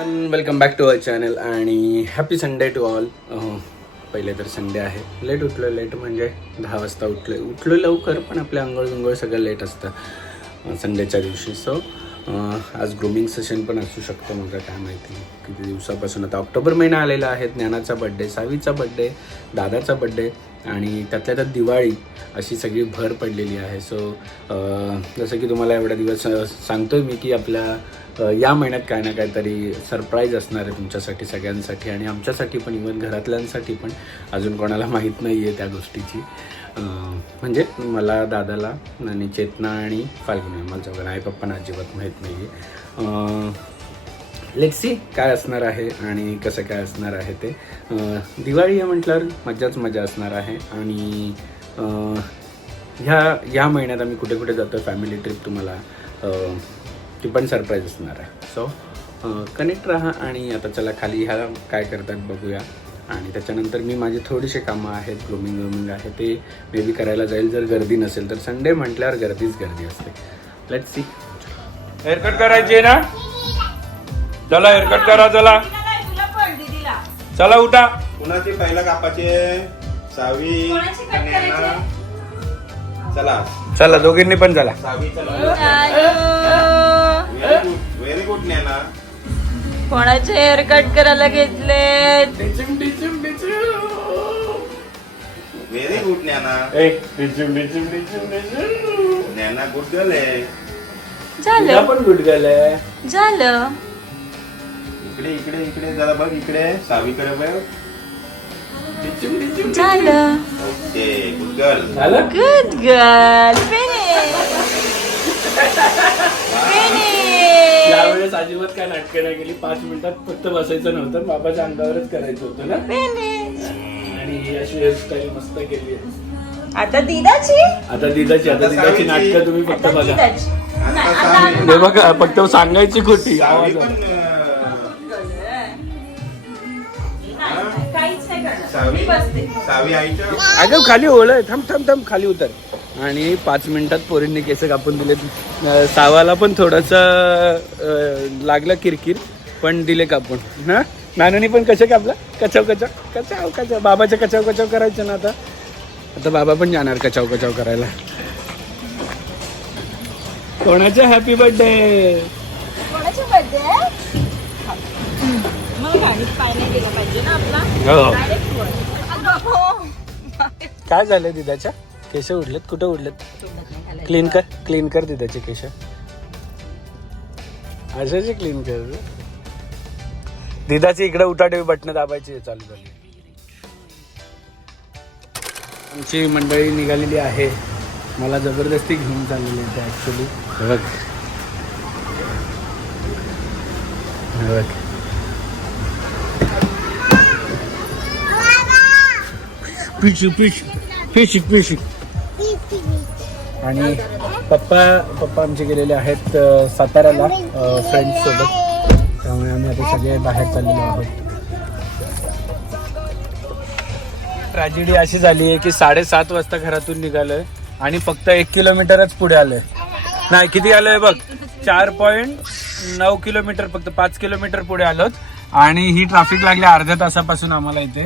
One welcome back to our channel आणि happy Sunday to all पहिले तर Sunday आहे. लेट उठलो लेट म्हणजे दहा वाजता उठलो उठलो लवकर पण आपल्या अंघोळ बिंगोळ सगळं लेट असतं. संडेच्या दिवशी. सो आज ग्रूमिंग सेशन पण असू शकतं माझं काय माहिती. किती दिवसापासून आता ऑक्टोबर महिना आलेला आहे. ज्ञानाचा बड्डे सावीचा बड्डे दादाचा बड्डे आणि त्यातल्या त्यात दिवाळी अशी सगळी भर पडलेली आहे. सो जसं की तुम्हाला एवढा दिवस सांगतो सांगतोय मी की आपल्या या महिन्यात काय ना काहीतरी सरप्राईज असणार आहे तुमच्यासाठी सगळ्यांसाठी आणि आमच्यासाठी पण इव्हन घरातल्यांसाठी पण. अजून कोणाला माहीत नाही आहे त्या गोष्टीची. म्हणजे मला दादाला आणि चेतना आणि फाल्गुनी मला चौघांना आई पप्पांना अजिबात माहीत नाही आहे लेट्सी काय असणार आहे आणि कसं काय असणार आहे ते. दिवाळी आहे म्हटल्यावर मजाच मजा असणार आहे आणि ह्या ह्या महिन्यात आम्ही कुठे कुठे जातो फॅमिली ट्रिप तुम्हाला ती पण सरप्राईज असणार आहे. सो कनेक्ट राहा आणि आता चला खाली ह्या काय करतात बघूया. आणि त्याच्यानंतर मी माझे थोडेसे कामं आहेत ग्रूमिंग ग्रूमिंग आहे ते मे बी करायला जाईल. जर गर्दी नसेल तर संडे म्हटल्यावर गर्दीच गर्दी असते. लेट सी हेअरकट करायची आहे ना? चला हेअरकट करा चला. चला उठा. कुणाची पहिला कापाचे सावी. चला. चला दोघींनी पण चला. सावी चला. व्हेरी गुड नॅना कोणाचे हेअर कट करायला घेतले? Very good Nana Nana good girl आहे. झालं. पण गुड गर्ल आहे. झालं. इकडे इकडे इकडे जरा बघ इकडे. सावीकडे बघ. झालं. ओके गुड गर्ल झालं? गुड गर्ल फिनिश फिनिश यावेळेस अजिबात काय नाटकं नाही केली. पाच मिनिटात फक्त बसायचं नव्हतं. बाबाच्या अंगावरच करायचं होतं ना? आणि ही अशी हेअरस्टाईल मस्त केली आहे. आता दिदाची? आता दिदाची आता दिदाची. नाटकं तुम्ही फक्त आता बघा. दिदाची. नाही, हे बघा फक्त सांगायची खोटी. आवाज पण अं, काहीच नाही करणार. सावी मी बसते. सावी आईच्या अगं खाली ओळ. थांब थांब थांब. खाली उतर. आणि पाच मिनिटात पोरींनी केस कापून दिले. सावाला पण थोडस लागलं किरकिर पण दिले कापून. ना नानानी पण कसे कापला? कचाव कचाव. कचाव कचाव. बाबाच्या कचाव कचाव करायचं ना आता. आता बाबा पण जाणार कचाव कचाव करायला. कोणाच्या हॅपी बर्थडे कोणाचे हो. हो. काय झालं दिदाच्या? केस उडलेत कुठं उडलेत क्लीन कर क्लीन कर दिदाचे केस अशाचे क्लीन कर. दिदाची इकडे उठाठेवी बटणं दाबायची चालू झाली. आमची मंडळी निघालेली आहे. मला जबरदस्ती घेऊन चाललेली आहे ॲक्च्युली बघ. बघ. पिशू पिशू पिशिक पिशिक आणि पप्पा पप्पा आमचे गेलेले आहेत साताऱ्याला फ्रेंड्ससोबत त्यामुळे आम्ही आता सगळे बाहेर चाललेलो आहोत. ट्रॅजेडी अशी झाली आहे की साडेसात वाजता घरातून निघालोय आणि फक्त एक किलोमीटरच पुढे आलोय. नाही किती आलोय बघ? चार पॉईंट नऊ किलोमीटर फक्त पाच किलोमीटर पुढे आलोत. आणि ही ट्रॅफिक लागली अर्ध्या तासापासून आम्हाला इथे.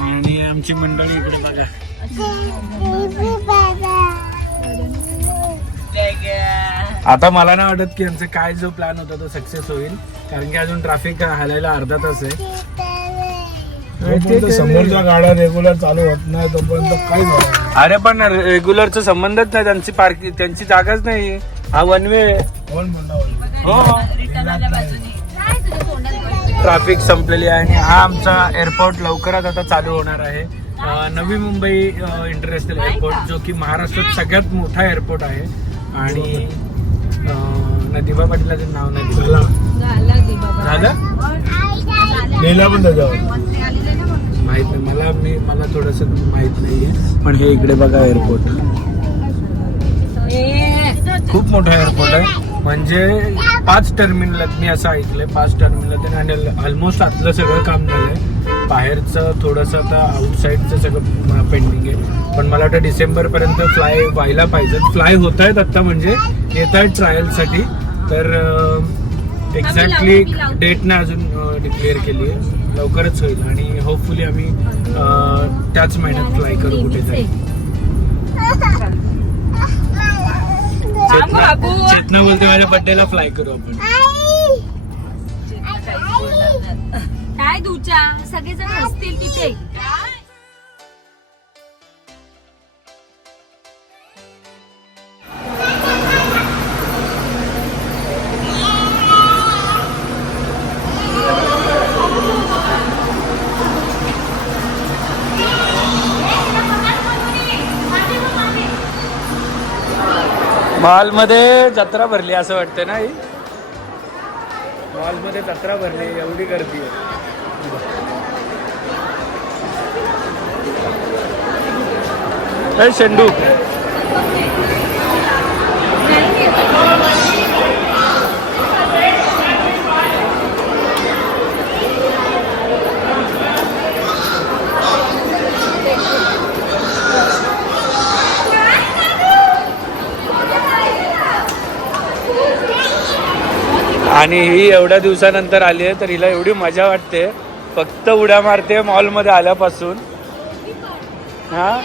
आणि आमची मंडळी इकडे बघा. आता मला नाही वाटत की यांचा काय जो प्लॅन होता तो सक्सेस होईल. कारण की अजून ट्रॅफिक हलायला अर्धा तास आहे. समोरच्या गाड्या रेग्युलर चालू होत नाही तोपर्यंत काय झालं? अरे पण रेग्युलरचा संबंधच नाही त्यांची पार्क त्यांची जागाच नाही. हा वन वे हो. ट्रॅफिक संपलेली आहे आणि हा आमचा एअरपोर्ट लवकरच आता चालू होणार आहे. नवी मुंबई इंटरनॅशनल एअरपोर्ट जो की महाराष्ट्रात सगळ्यात मोठा एअरपोर्ट आहे. आणि नदिबा पाटीलाचं नाव नाही. झालं. नेला पण त्याच्यावर. माहीत नाही. मला मी मला थोडस माहीत नाहीये. पण हे इकडे बघा एअरपोर्ट खूप मोठा एअरपोर्ट आहे. म्हणजे पाच टर्मिनल आहेत. मी असं ऐकलंय. पाच टर्मिनल आहेत. आणि ऑलमोस्ट आतलं सगळं काम झालंय. बाहेरचं थोडंसं आता आउटसाईडचं सगळं पेंडिंग आहे. पण मला वाटतं डिसेंबर पर्यंत फ्लाय व्हायला पाहिजे. फ्लाय होत आहेत आता म्हणजे येत आहेत ट्रायलसाठी तर एक्झॅक्टली डेट नाही अजून डिक्लेअर केली आहे. लवकरच होईल. आणि होपफुली आम्ही त्याच महिन्यात फ्लाय करू कुठेतरी. चेतना चेतना बोलते माझ्या बर्थडेला फ्लाय करू आपण. काय सगळेजण हसतील तिथे. मॉलमध्ये जत्रा भरली असं वाटतं ना मॉलमध्ये जत्रा भरली एवढी गर्दी आहे. शेंडू. आणि ही एवढ्या दिवसानंतर आली आहे तर हिला एवढी मजा वाटते. फक्त उड्या मारते मॉलमध्ये आल्यापासून. हा?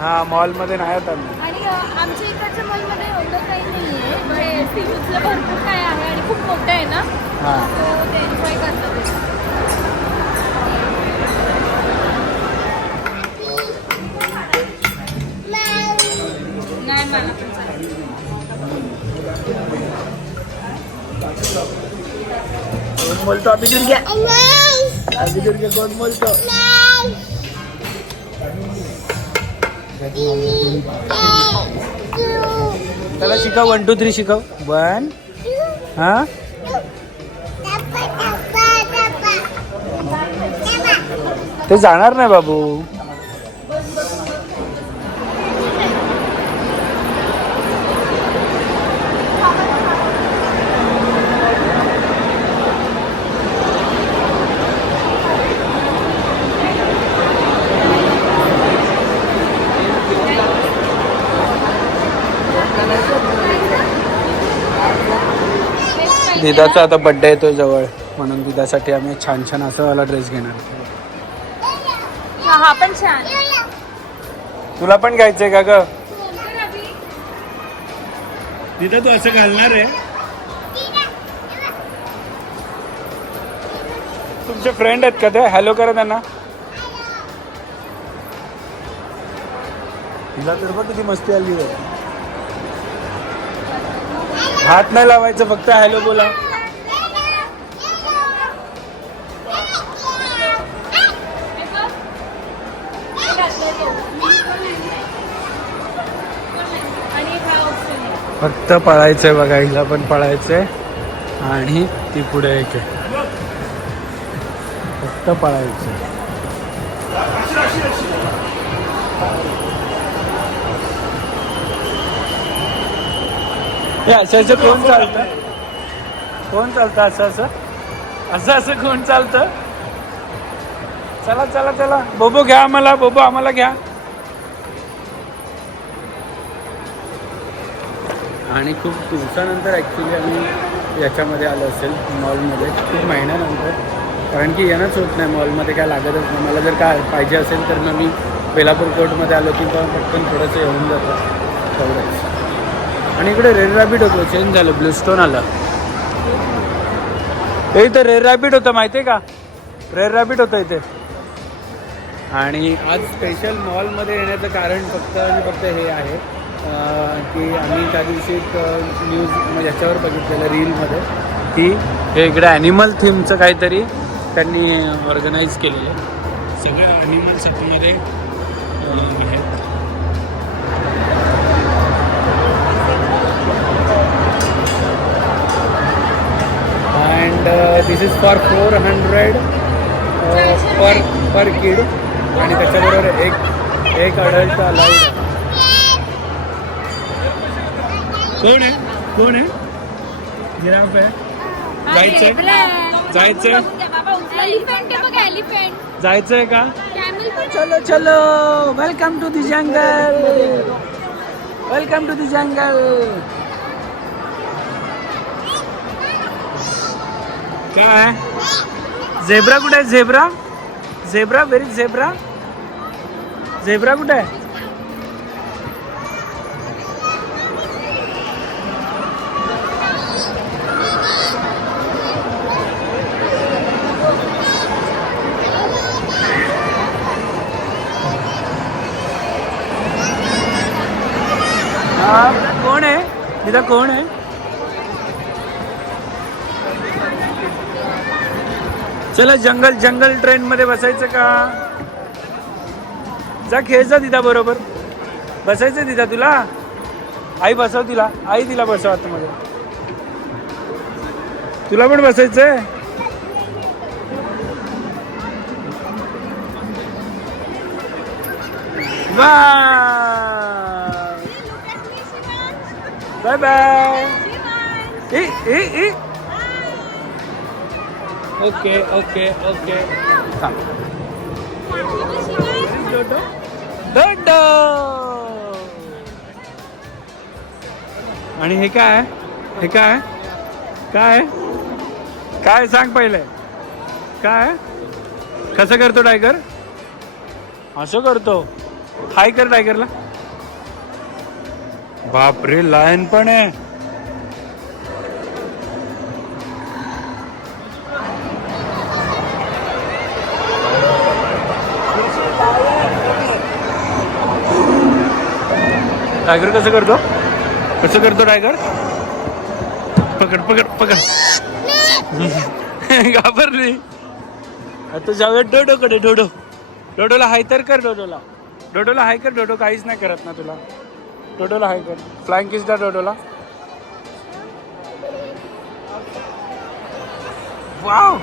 हा मॉलमध्ये नाही आता आणि आमच्या इकडच्या मॉलमध्ये एवढं काही नाही आहे भरपूर काय आहे आणि खूप मोठं आहे ना? हा. सो ते एन्जॉय करतात. नाही मला पण चालेल. कोण बोलतो अभि दुर्ग्या अभि दुर्ग्या कोण बोलतो त्याला शिकव वन टू थ्री शिकव. वन हा? ते जाणार नाही बाबू. दिदाचा आता बड्डे येतोय जवळ. म्हणून दिदासाठी आम्ही छान छान असं वाला ड्रेस घेणार. हा हा पण छान. तुला पण घ्यायचंय का ग? दिदा तू असं घालणार आहे? तुमचे फ्रेंड आहेत का ते? हॅलो करा त्यांना. तिला तर बघ किती मस्ती आली आहे हात नाही लावायचं फक्त हॅलो बोला. फक्त पळायचंय बघा हिला पण पळायचंय. आणि ती पुढे एक आहे. फक्त पळायचंय. हे असं असं कोण चालतं? कोण चालतं असं असं? असं असं कोण चालतं? चला चला चला. बोबो घ्या आम्हाला बोबो आम्हाला घ्या. आणि खूप दिवसानंतर ॲक्च्युली आम्ही याच्यामध्ये आलो असेल मॉलमध्ये खूप महिन्यानंतर. कारण की येणंच होत नाही मॉलमध्ये काय लागतच नाही. मला जर काय पाहिजे असेल तर मग मी बेलापूर कोर्टमध्ये आलो की पण पटकन थोडंसं येऊन जातं. तेवढंच आणि इकडे रेड रॅबिट होतो चेंज झालं ब्लूस्टोन आलं. हे इथं रेड रॅबिट होतं माहिती आहे का? रेड रॅबिट होतं इथे. आणि आज स्पेशल मॉलमध्ये येण्याचं कारण फक्त आणि फक्त हे आहे. की आम्ही त्या दिवशी एक न्यूज म्हणजे याच्यावर बघितलेलं रीलमध्ये की हे इकडे ॲनिमल थीमचं काहीतरी त्यांनी ऑर्गनाईज केलेलं आहे. ॲनिमल ॲनिमल्स आहेत. This is for four hundred per per kid आणि त्याच्याबरोबर एक एक अडल्ट अलाउड कोण आहे? कोण आहे? जिराफ आहे. जायचंय? जायचंय? बघ एलिफंट जायचंय का? चलो चलो. Welcome to the jungle welcome to the jungle काय है? झेब्रा कुठे आहे zebra zebra very zebra zebra कुठे आहे हा कोण आहे तिथं कोण आहे चला जंगल जंगल ट्रेन मध्ये बसायचं का? जा खेळ जा तिथं बरोबर. बसायचं तिथं तुला? आई बसव तिला. आई तिला बसव आतमध्ये. तुला पण बसायचंय? Bye bye. ए ए ए. Okay okay okay. डोडो आणि हे काय? हे काय? काय? काय सांग पहिले. काय? कसं करतो टायगर असं करतो. हाय कर टायगरला बापरे लायन पण आहे. टायगर कसं करतो? कसं करतो टायगर पकड पकड पकड. घाबरली. आता जाऊया डोडोकडे डोडो. डोडोला हाय तर कर डोडोला. डोडोला हाय कर डोडो काहीच नाही करत ना तुला. डोडोला हाय कर. फ्लाइंग किस दा डोडोला. वाव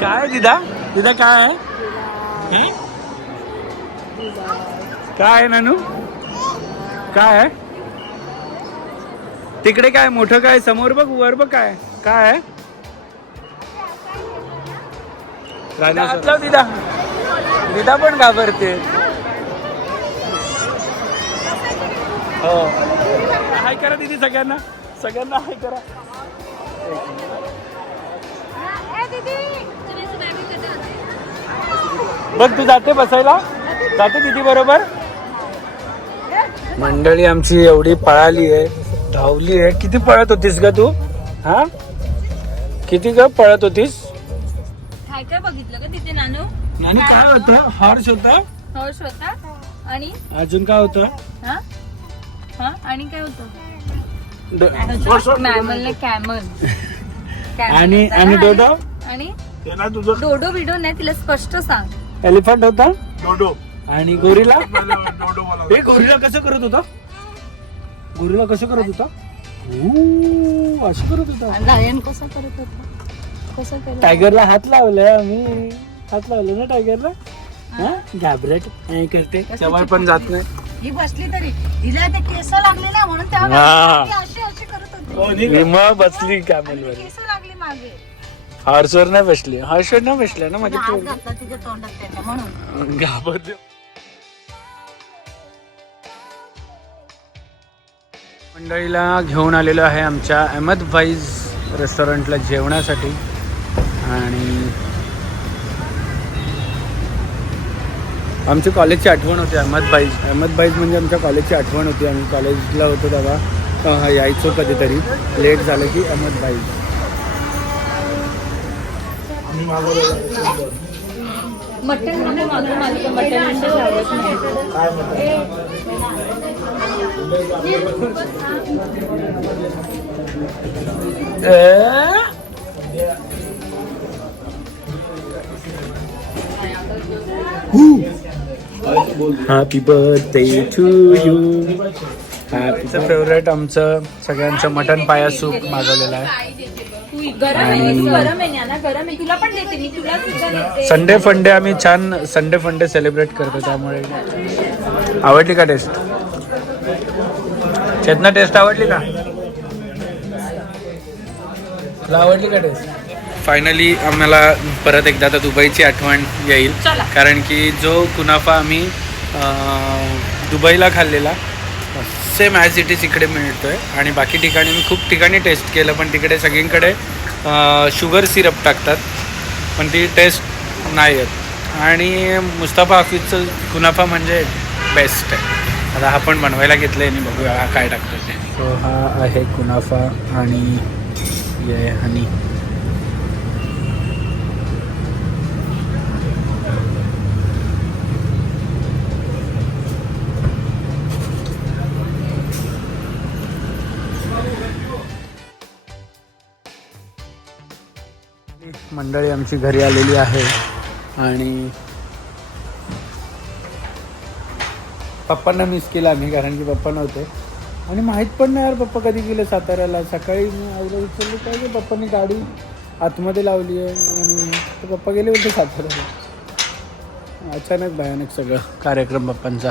काय दिदा? दिदा काय आहे? काय आहे नानू? काय आहे? तिकडे काय मोठं काय समोर बघ वर बघ काय काय आहे? दिदा. दिदा पण घाबरते. हो. हाय करा दिदी सगळ्यांना. सगळ्यांना हाय करा. बघ तू जाते बसायला? जाते दिदी बरोबर? मंडळी आमची एवढी पळाली आहे धावली आहे. किती पळत होतीस ग तू? हा? किती ग पळत होतीस? काय काय बघितलं का तिथे नानू? आणि काय होतं? हॉर्स होता? हर्ष होता? आणि? अजून काय होतं? हा? हा? आणि काय होतं? ड- मॅमलने कॅमल. आणि आणि डोडो? आणि? डोडो बिडो नाही तिला स्पष्ट सांग. एलिफंट होता? डोडो. आणि गोरीला? हे गोरीला कसं करत होता? गोरीला कसं करत होता? ऊ, असं करत होता. लायन कसा करत होता? कसं करत टायगरला हात लावलाय आम्ही हात लावले ना टायगरला? हा? घाबरट नाही करते. जवळ पण जात नाही. ही बसली तरी. हिला ते केस लागले ना म्हणून हा. तेव्हा अशी अशी करत होती. मी मग बसली कॅमेल वर केस लागली मागे. हॉर्सवर नाही बसली. हॉर्सवर नाही बसल्या ना माझी हात घातला तिच्या तोंडात त्याच्या म्हणून. घाबरते मंडळीला घेऊन आलेलो आहे आमच्या अहमद भाईज रेस्टॉरंटला जेवणासाठी. आणि आमच्या कॉलेजची आठवण होती अहमद भाईज. अहमद भाईज म्हणजे आमच्या कॉलेजची आठवण होती. आम्ही कॉलेजला होतो तेव्हा. यायचो कधीतरी. लेट झालं की अहमद भाईज. आम्ही मागवलेलं मटन मटन आवडत नाही काय म्हणतात हॅपी बर्थडे टू यू हॅपीचं फेवरेट आमचं सगळ्यांचं मटन पाया सूप मागवलेलं आहे. गरम आहे गरम आहे ना गरम आहे. तुला पण देते मी तुला सुद्धा देते. संडे फंडे आम्ही छान संडे फंडे सेलिब्रेट करतो त्यामुळे. आवडली का टेस्ट चेतना टेस्ट आवडली का? तुला आवडली का टेस्ट फायनली आम्हाला परत एकदा आता दुबईची आठवण येईल. कारण की जो कुनाफा आम्ही अं, दुबईला खाल्लेला सेम ॲज इट इज इकडे मिळतोय. आणि बाकी ठिकाणी मी खूप ठिकाणी टेस्ट केलं पण तिकडे सगळीकडे शुगर सिरप टाकतात. पण ती टेस्ट नाही येत. आणि मुस्तफा हाफिजचं कुनाफा म्हणजे बेस्ट आहे. आता हा पण बनवायला घेतलं आहे आणि बघूया हा काय टाकतो ते. सो हा आहे कुनाफा आणि ये हनी. मंडळी आमची घरी आलेली आहे आणि पप्पांना मिस केलं आम्ही कारण की पप्पा नव्हते. आणि माहीत पण नाही यार पप्पा कधी गेले साताऱ्याला. सकाळी मी आईला विचारलं काय की पप्पांनी गाडी आतमध्ये लावली आहे? आणि ते पप्पा गेले होते साताऱ्याला. अचानक भयानक सगळं कार्यक्रम पप्पांचा.